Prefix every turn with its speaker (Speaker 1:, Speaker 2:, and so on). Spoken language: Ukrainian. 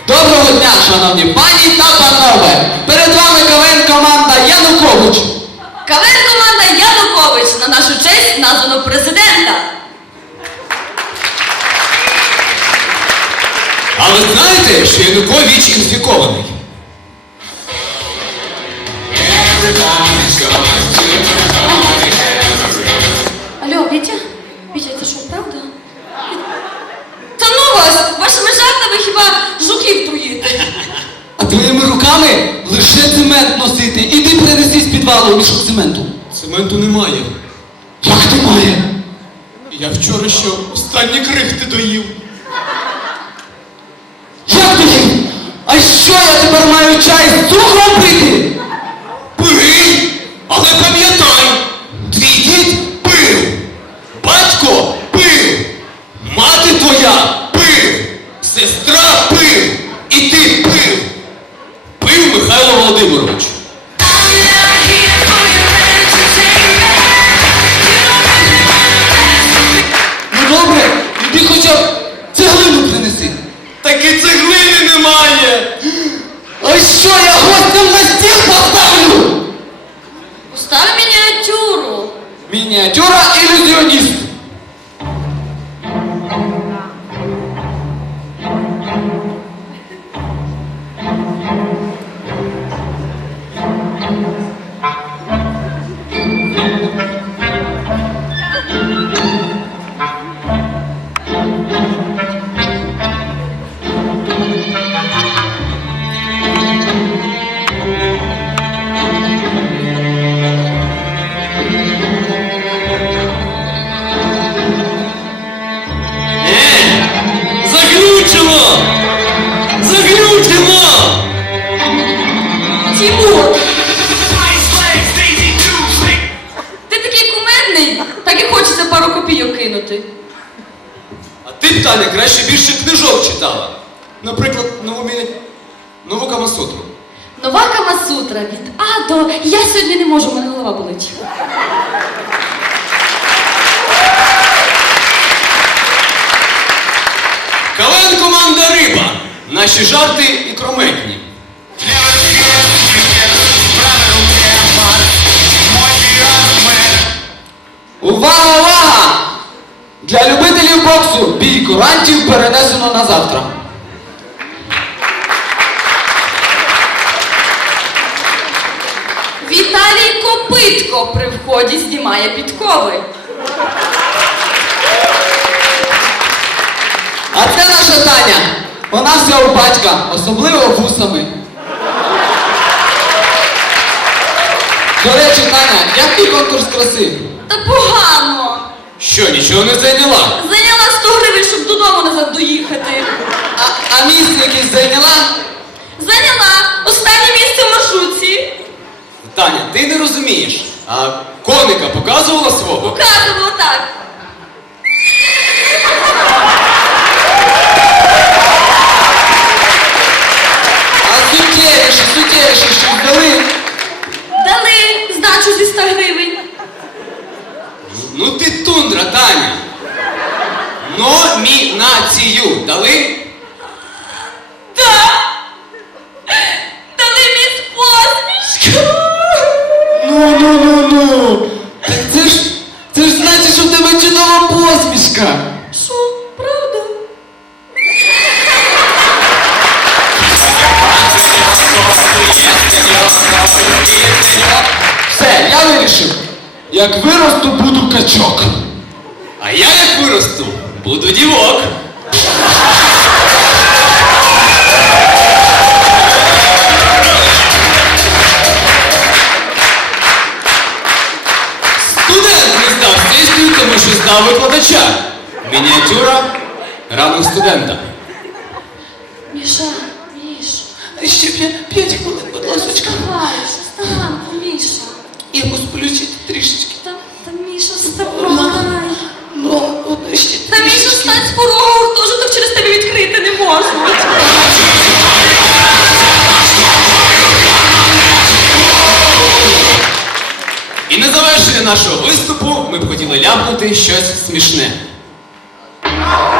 Speaker 1: Доброго дня, шановні пані та панове! Перед вами КВН-команда Янукович.
Speaker 2: КВН-команда Янукович на нашу честь названо президента.
Speaker 3: А ви знаєте, що Янукович інфікований?
Speaker 2: Алло, Вітя? Вітя, це що, правда? Та ну вас! Вашими жартами хіба жуків труїти?
Speaker 1: А твоїми руками лише цемент носити. Іди принеси з підвалу мішок цементу.
Speaker 3: Цементу немає.
Speaker 1: Як немає?
Speaker 3: Я вчора що останні крихти доїв.
Speaker 1: Як тоді? А що я тепер маю чай з цукром пити?
Speaker 3: Пий! Але пам'ятай, твій дід пив, батько пив, мати твоя пив, сестра пив, і ти пив. Пив Михайло Володимирович.
Speaker 1: Ну добре, іди хоча б цеглину принеси.
Speaker 3: Таки цеглини немає.
Speaker 1: А що я гостям на стіл поставлю?
Speaker 2: Постав мініатюру.
Speaker 1: Мініатюра ілюзіоніст.
Speaker 3: Заглючило! Заглючило!
Speaker 2: Тимур! Ти такий кумедний, так і хочеться пару копійок кинути.
Speaker 3: А ти б, Таня, краще більше книжок читала. Наприклад, нову Камасутру.
Speaker 2: Нова Камасутра від А до Я сьогодні не можу, у мене голова болить.
Speaker 3: КВН-команда Риба. Наші жарти і крометні.
Speaker 1: Увага, увага! Для любителів боксу бій курантів перенесено на завтра.
Speaker 2: Віталій Копитко при вході знімає підкови.
Speaker 1: А це наша Таня. Вона вся у батька, особливо вусами. До речі, Таня, як твій конкурс краси?
Speaker 2: Та погано.
Speaker 3: Що, нічого не зайняла?
Speaker 2: Зайняла 100 гривень, щоб додому назад доїхати.
Speaker 1: А місце якесь зайняла?
Speaker 2: Зайняла останнє місце в маршрутці.
Speaker 3: Таня, ти не розумієш. А коника показувала свого?
Speaker 2: Показувала так.
Speaker 1: А суттєвіше, що дали?
Speaker 2: Дали здачу зі 100 гривень.
Speaker 3: Ну ти тундра, Таня. Номінацію дали?
Speaker 2: Так. Дали міс посмішку.
Speaker 1: Ну. Так це ж значить, що в тебе чудова посмішка.
Speaker 2: Що, правда?
Speaker 1: Все, я вирішив. Як виросту, буду качок.
Speaker 3: А я як виросту, буду дівок. Студент не здав сесію, тому що здав викладача. Мініатюра ранок студента.
Speaker 2: Міша, Міш.
Speaker 1: Ще 5 хвилин, будь ласочка.
Speaker 2: Вставай, Міша.
Speaker 1: Я посплю ще трішечки.
Speaker 2: Та Міша, вставай.
Speaker 1: Ну, от ще
Speaker 2: Та Міша,
Speaker 1: трішечки.
Speaker 2: встань з порогу, гуртожиток через тебе відкрити не можу.
Speaker 3: І на завершення нашого виступу ми б хотіли ляпнути щось смішне.